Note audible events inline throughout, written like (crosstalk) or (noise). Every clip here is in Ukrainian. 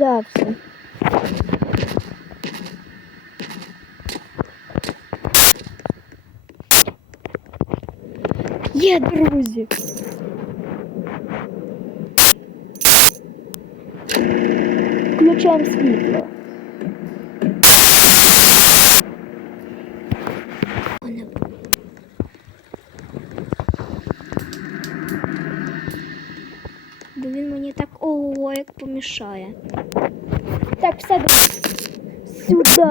філа взявся. Є, друзі. Включаємо світло. ого, як помішає. Так, все друзі. Сюди.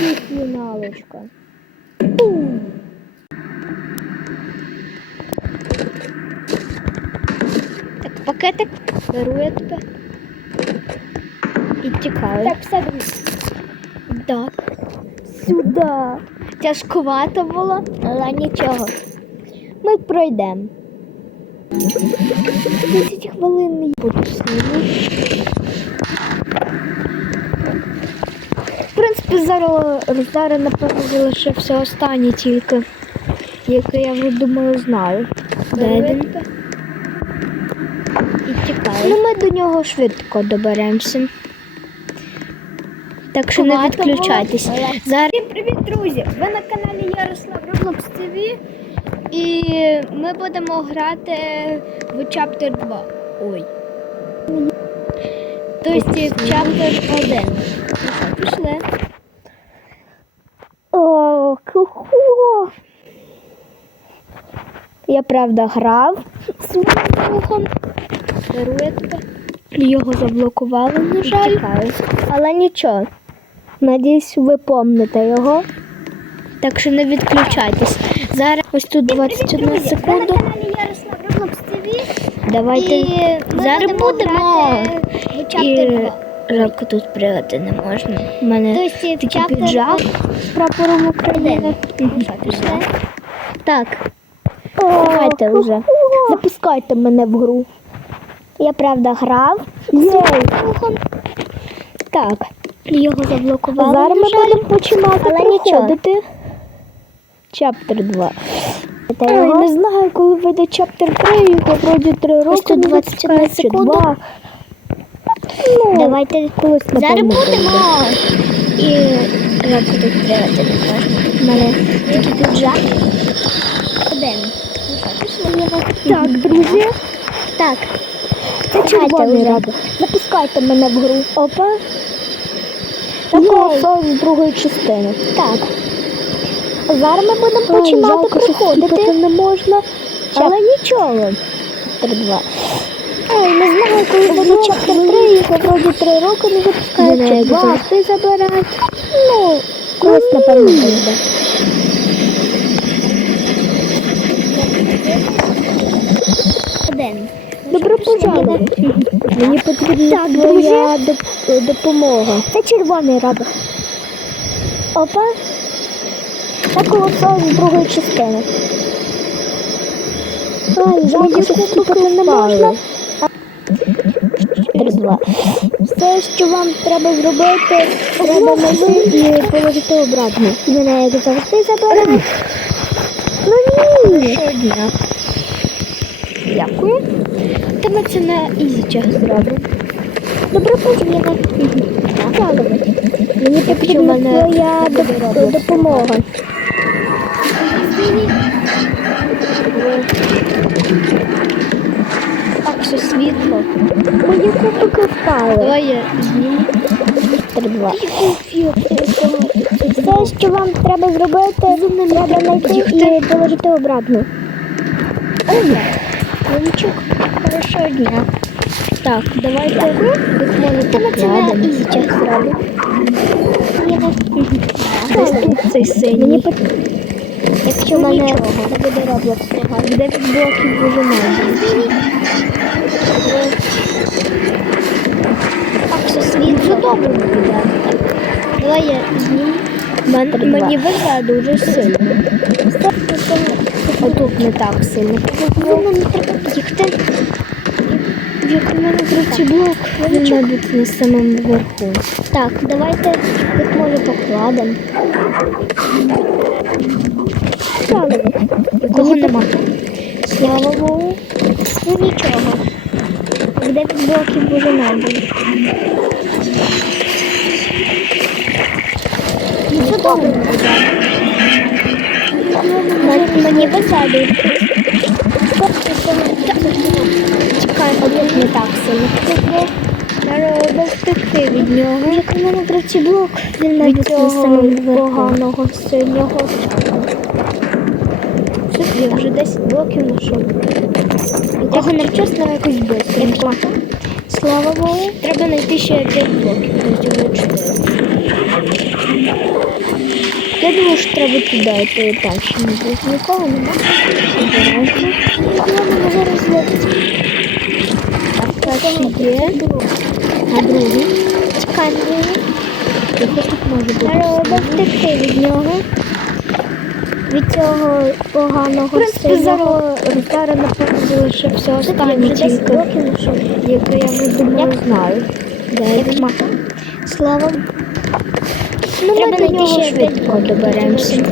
І фіналочка. Бум! Так, пакетик беру я тебе. І тікаю. Так, все друзі. Так. Сюди. Тяжкувато було, але нічого. Ми пройдемо. 10 хвилин не буду. В принципі, зараз, зараз напевно, залишився останній тільки, який я вже думаю знаю. Де він? І тікає. Ну, ми до нього швидко доберемося. Так що не відключайтесь. Зараз... Привіт, друзі! Ви на каналі Ярослав Roblox TV і ми будемо грати в Chapter 2. Ой. Тобто в Chapter 1. Ну пішли. О, кухо. Я правда грав духом. Беру я тебе. Його заблокували, на жаль. Але нічого. Надіюсь, ви помните його. Так що не відключайтесь. Зараз ось тут 21 секунду. Ярослав Roblox TV. Давайте І зараз будемо І жалко тут пригати не можна. У мене Тобто такий піджак з прапором України. Так. Давайте вже. Запускайте мене в гру. Я правда грав. Так. Його заблокували. Зараз ми будемо починати але проходити. Чаптер 2. Ой, не знаю, коли вийде чаптер 3, його вроді 3 роки. тут 21 випускають, секунду. Ну, Давайте колись зараз будемо. І жалко тут пригати не можна. У мене такий піджак. Один. Так, друзі. Так. Це червоний раб. Запускайте мене в гру. Опа. Такого з другої частини. Так. Зараз ми будемо Ой, починати жалко, що скіпати не можна. Але нічого. Три-два. Ой, не знаю, коли буде чаптер 3, його вроді 3 роки не випускають, чи як 2, завжди забирають. Ну, колись, напевно, буде. Один. Добро пожаловать. Мені потрібна Так, твоя доп- допомога. Це червоний раб. Опа. Це колосо з другої частини. Ай, жалко, що скупити не можна. Три-два. Все, що вам треба зробити, треба знайти і положити обратно. Мене як завжди забирають. Ну ні. Дякую. Тебе це на ізічах зроблю. Добро пожаловать. Мені потрібна твоя допомога. Так, все світло. Мої кубики впали. Давай я зніму. Все, що вам треба зробити, треба знайти і положити обратно. Ой, Лунчук, хорошого дня. Так, давайте Тебе це на ізічах зроблю. Десь тут цей синій. Якщо в мене буде роблок. Де тут блоків дуже мало. Так, все світло добре буде. Давай я зніму. Мен, мені везе дуже сильно. Отут не так сильно. І Як у мене третій блок, він, мабуть, на самому верху. Так, давайте тут може покладемо. Якого нема. Слава Богу. Ну нічого. Де під блоків вже набув. Ну, Це добре Мені висади. Чекай, об'єкт не так сильно. Треба втекти від нього. Як у мене третій блок, він навіть на цього поганого сильного. Все, я вже 10 блоків знайшов. Якого невчасно якось бистренько. Слава Богу. Треба знайти ще 5 блоків, 4. Я думаю, що треба туди йти так, що не буде. Нікого нема. Мене зараз зловить. Так, перший є. А другий? Чекай, Який тут може бути? треба втекти від нього. Від цього поганого сильного. зараз напевно, залишився Я останній тільки, років я вже думаю знаю. Як він? Слава. Ну, Треба ми до нього ще швидко доберемося.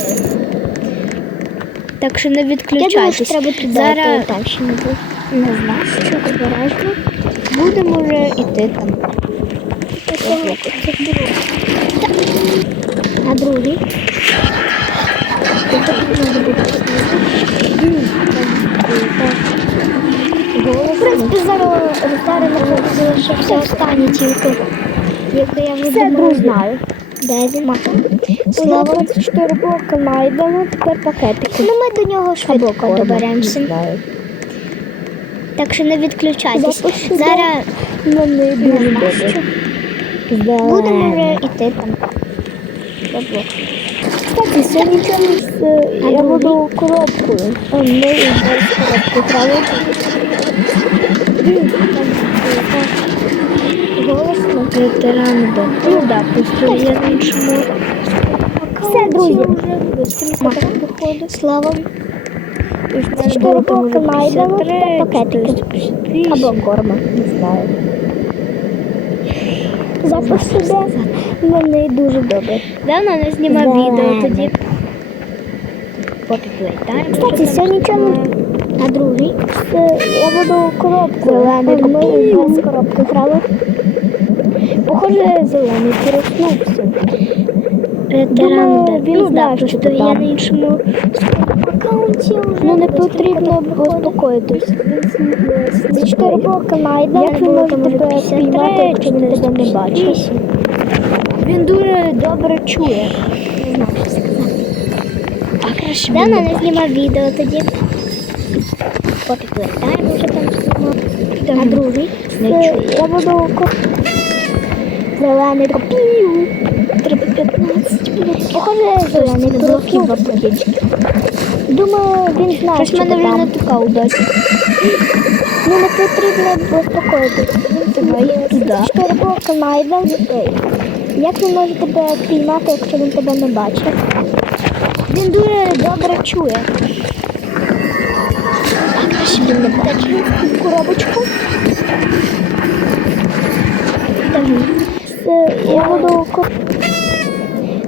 Так що не Я думаю, що відключайтесь. треба туди Зараз так, що не буде. не знаю, що обережно. Будемо вже йти там. А другий? В принципі, зараз зараз напевно, залишився останній тільки, який я вже Все, друзі. знаю. Де він? Слава Слава. 24 тепер пакетики. Ну ми до нього швидко доберемося. Так що не відключайтесь. Зараз не дуже добре. будемо вже йти там. Кстати, сьогодні чомусь е, я буду коробкою. Не без коробки Ветеран Б. Ну да, просто я на іншому. Все, друзі. Слава. Чотири блоки знайдено, пакетики. Або корма, не знаю. Запис себе мене дуже добре. Давно не знімав відео тоді. Кстати, сьогодні чому? А другий? Я буду коробку. Зелений Ми без коробки грали. Похоже, зелений переснувся. Думаю, він ну, знає, да, що я на іншому аккаунті вже. Ну не потрібно успокоїтись. Це чотири блоки найде, Як ви можете тебе спіймати, якщо він тебе не бачить? Він дуже добре чує. А краще Давно не знімав відео тоді. Поки вже там знімав. А другий? Не чую. Я буду Зелений копію. Треба 15 блоків. Похоже, зелений блоків в аптечці. Думаю, він знає, Щось що мене вже там. не така удача. Ну не потрібно успокоїтись. Давай туди. Блоки найде. Як він може тебе піймати, якщо він тебе не бачить? Він дуже добре чує. А краще він не бачить. Коробочку. Це Я буду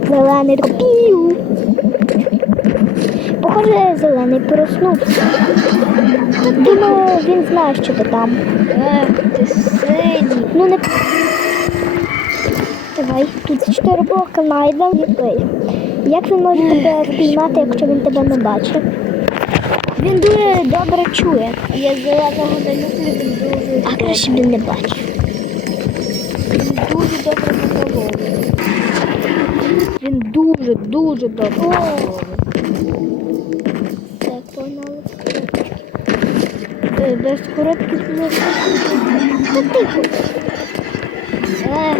зелений копію. Похоже, зелений проснувся. Думаю, він знає, що ти там. Ех, ти синій. Ну не давай, тут чотири блоки найдемо. Як він може тебе впіймати, якщо він тебе не бачить? Він дуже добре чує. Я зеленого не люблю, він дуже А краще він не бачить. Він дуже добре наловує. Він дуже, дуже добре наловує. Це погнали. Е, Без коробки не Та тихо. Е,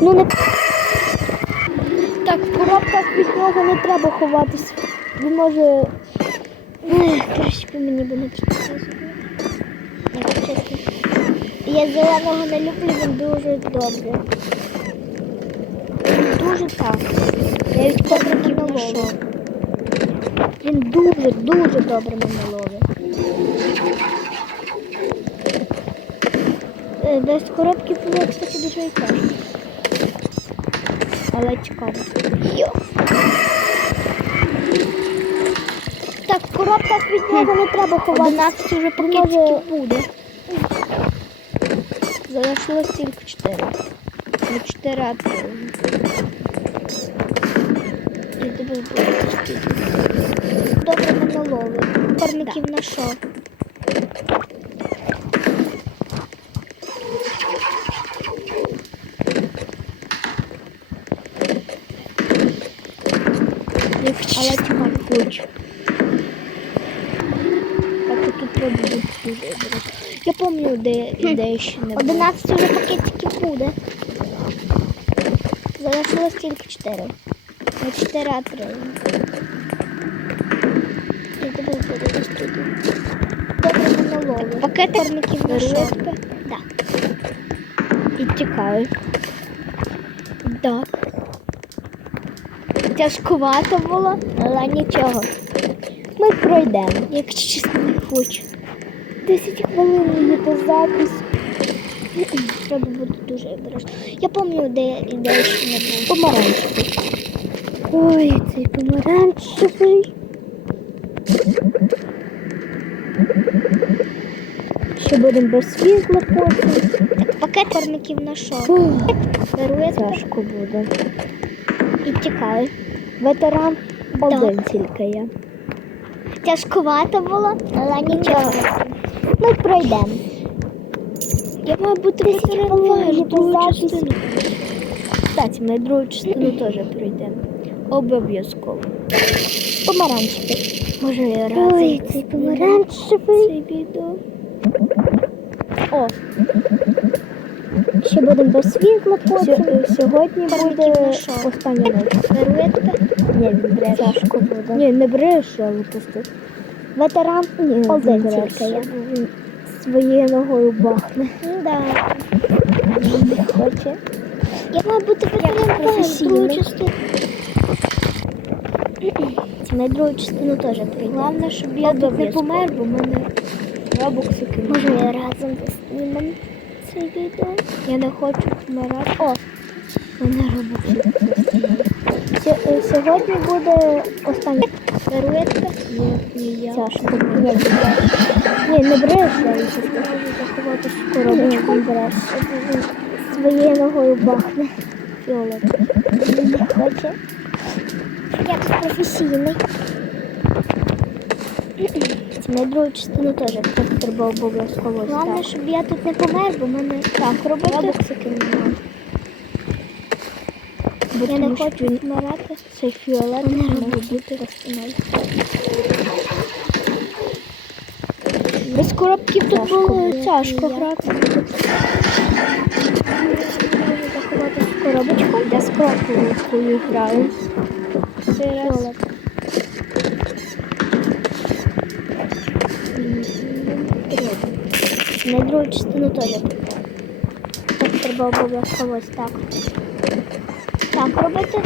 Ну не Так, в коробках від нього не треба ховатись. Він може. Ех, краще б мені би не читати. Якщо чесно. Я зеленого не люблю, він дуже добре. Дуже так. Я від коробків знайшов. Він дуже, дуже добре мене ловить. Десь коробки було, кстати, дуже і тяжко. Але цікаво. Йо. Так, в коробках від нього не треба ховати. 11 вже Може- пакетиків буде. Залишилось тільки 4. Не 4, а 3. Я тебе Добре. Парників на що? Але цікаво хочу. Так, і тут треба буде сюди брати. Пам'ятаю, де, де ще не було. 11 вже пакетиків буде. Залишилось тільки 4. Не 4, а 3. Я тебе буду десь тут. Добре монологи. Пакетик Парників на що? Так. І тікаю. Так. Тяжкувато було, але нічого. Ми пройдемо. Якщо чесно, не хочу. 10 хвилин до запис. Треба бути дуже обережно. Я пам'ятаю, де, де ще не було. Помаранчевий. Ой, цей помаранчевий. Ще будемо без світла потім. Так, пакет парників на що? Фух, Беруєте Тяжко буде. і тікаю. Ветеран один тільки я. Тяжкувато було, але нічого. Ми пройдемо. Я до другу частину. Кстати, ми другу частину теж пройдемо. Обов'язково. Помаранчевий. Може, я Ой, цей помаранчевий. це відео. О, Ще будемо без світла потім. сьогодні буде остання ніч. Беруєте? Ні. Тяжко буде. Ні, не бреше, але пусти. Ветеран один тільки. Своєю ногою бахне. Да. Не хоче. Я маю бути професійний. другу частину. Ми другу частину теж прийдемо. Головне, щоб я тут не помер, бо в мене робоксики. Може, я разом знімемо це відео. Я не хочу помирати. О, мене робоксики. Сьо- е, Сьогодні буде останнє. Даруєте? Ні, ні, я. Тяжко. Ні, Ні, не бреше, я щось заховати в коробочку береш. Своєю ногою бахне. Фіолет. Не хоче. Як професійний. Це на другу частину теж треба обов'язково Головне, щоб я тут не помер, бо в мене Так, робити. Бо Я не хочу він помирати. цей може робить бути Без коробків тут було тяжко грати. Можу заховати в коробочку. Я з коробкою граю. Раз. Фіолет. На другу частину теж. Так треба обов'язково ось так. Так робити.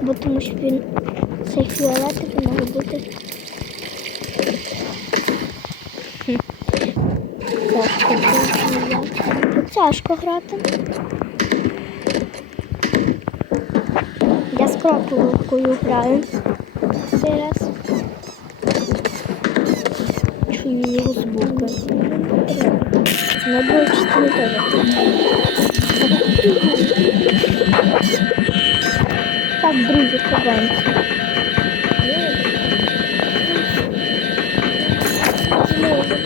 Бо тому що він цей фіолетовий може бути. Тяжко грати. Я з кроковкою граю. Цей раз. Чую його звуки. На другу частину теж. Так, друзі, ховаємося. Знову.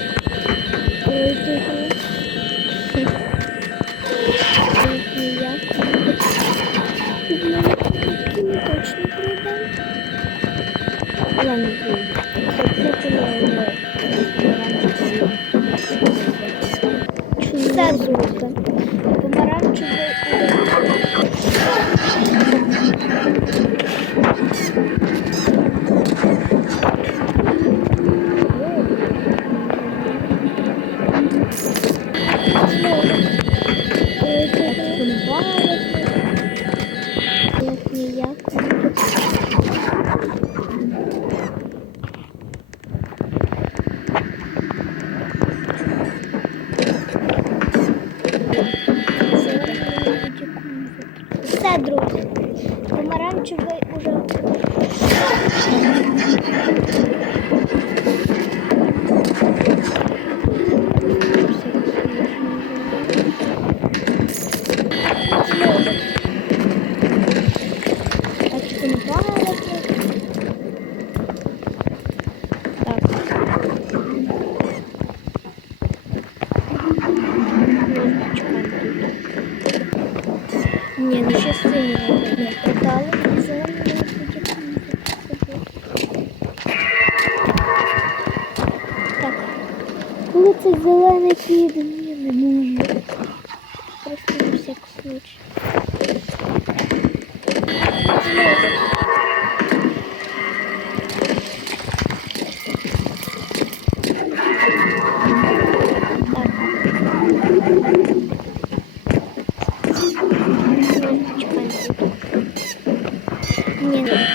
Nie.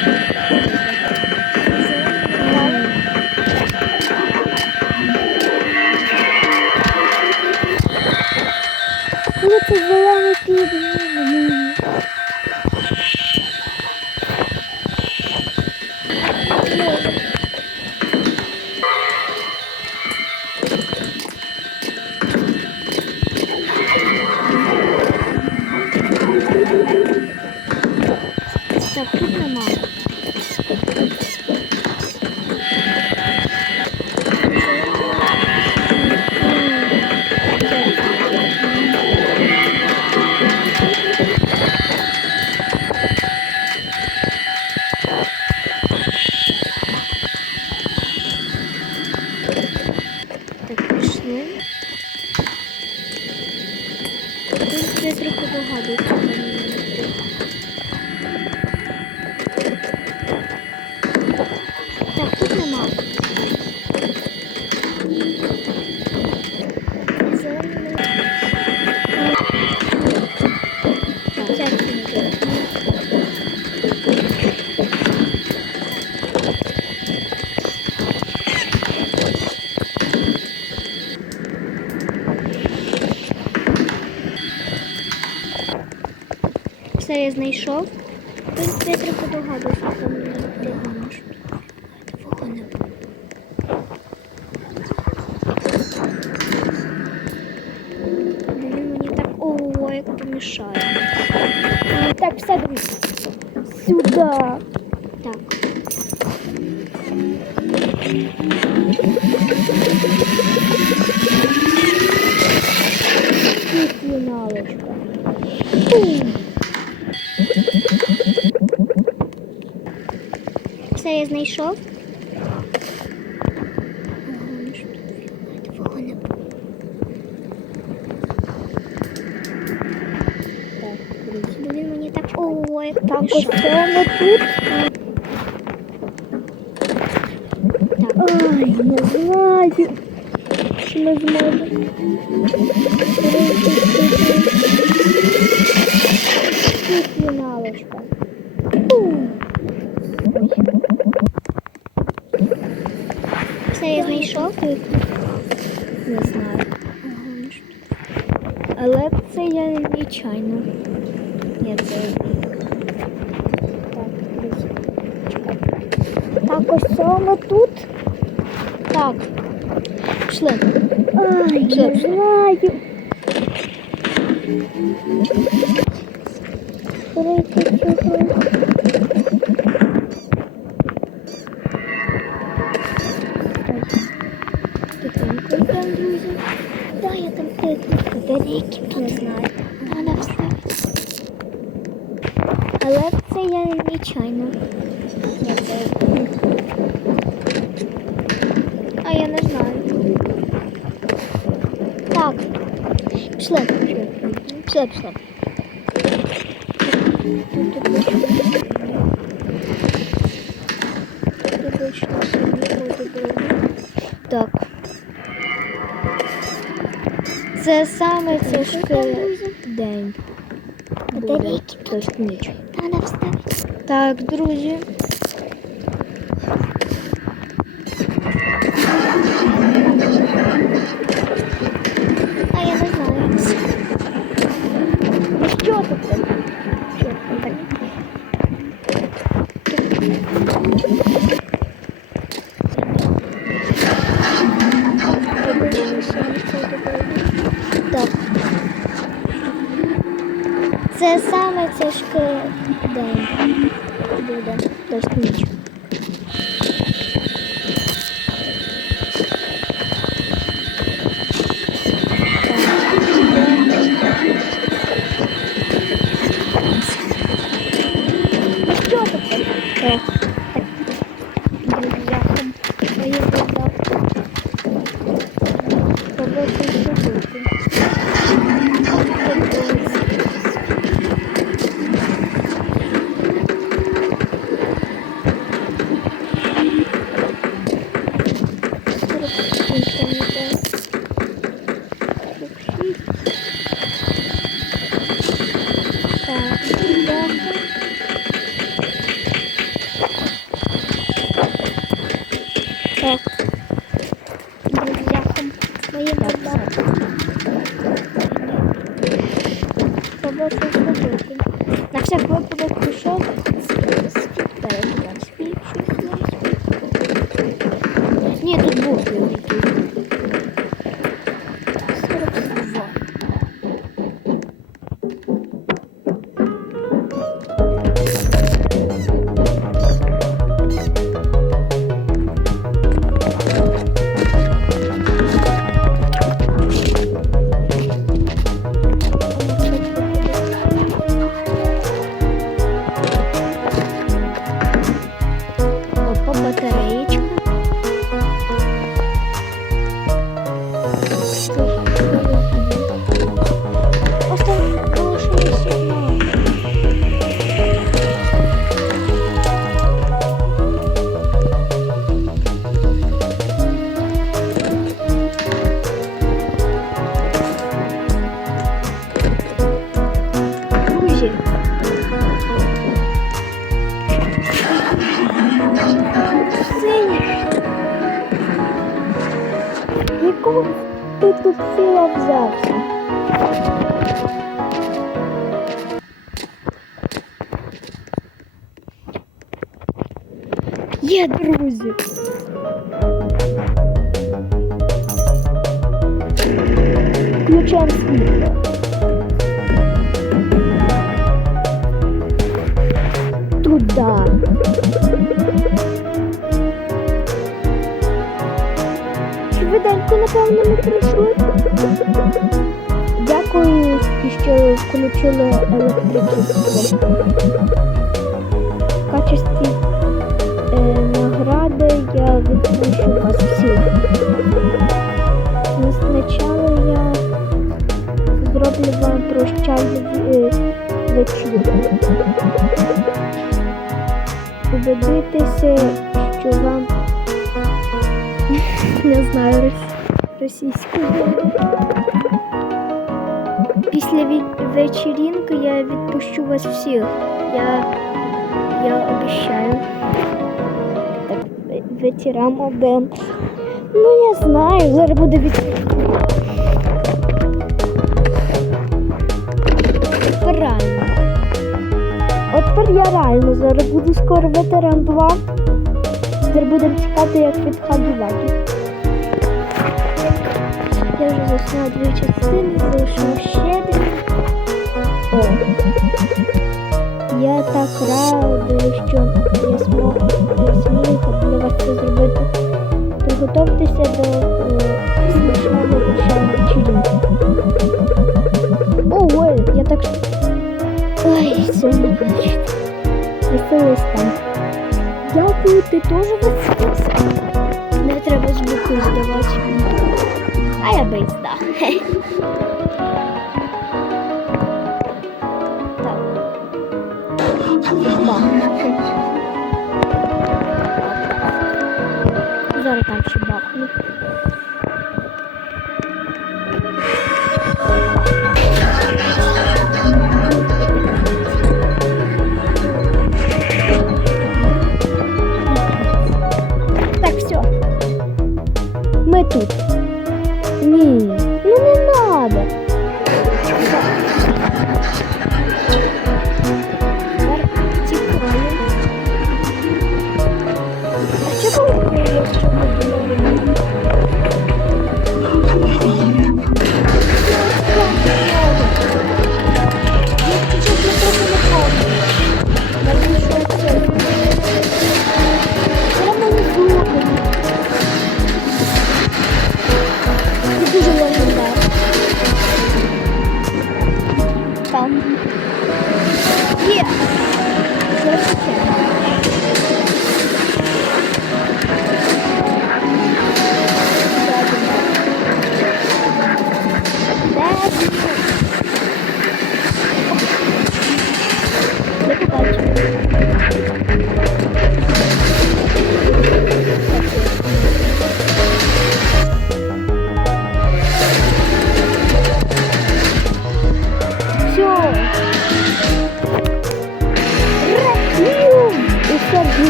знайшов. Я треба догадуюсь, що там не можуть. Такого не було. Блін, мені так ого, як помішає. Так, все дивіться. Сюда. Так. Тут є налочка. знайшов? все я знайшов? Не знаю. Але це я звичайно. Я це Так, ось це ми тут. Так. Пішли. Ай, знаю. Прийти. Так. Це саме тяжкий день. Буде. Тобто ніч. Так, друзі. Треба щось робити. На всяк випадок пішов переглянь свій Ні, тут був якийсь. Що включили електричество. В качестві е, награди я відпущу вас всіх. Ну, спочатку я зроблю вам прощальний е, вечір. Убедитися, що вам (laughs) не знаю рос- російською. Після вечірінки я відпущу вас всіх. Я, я обіцяю. Так, ве- ветеран один. Ну, я знаю, зараз буде. Тепер реально. От тепер я реально зараз буду скоро ветеран 2. Тепер будемо чекати, як відходувати. Я вже заснула дві частини, залишив ще дві. Я так рада, що я змог для вас це зробити. Приготовтеся до е, смачного прощального вечірінки. О, ой, я так... Ой, це не бачите. Веселий стан. Дякую, ти теж веселився? Не треба звуку здавати. А я би здав. Так. Бах.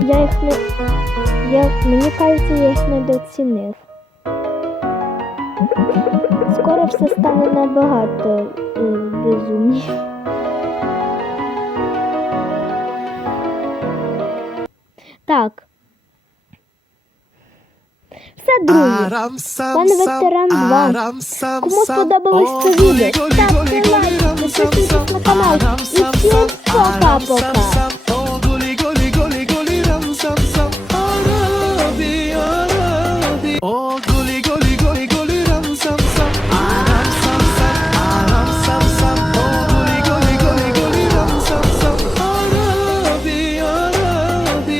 Я їх не. Я, мені кажеться, я їх недооцінив. Скоро все стане набагато безумніше. Так. Все, друзі. Пане ветеран 2. Кому сподобалось це відео? Ставте лайк, підписуйтесь на канал. І всім пока-пока.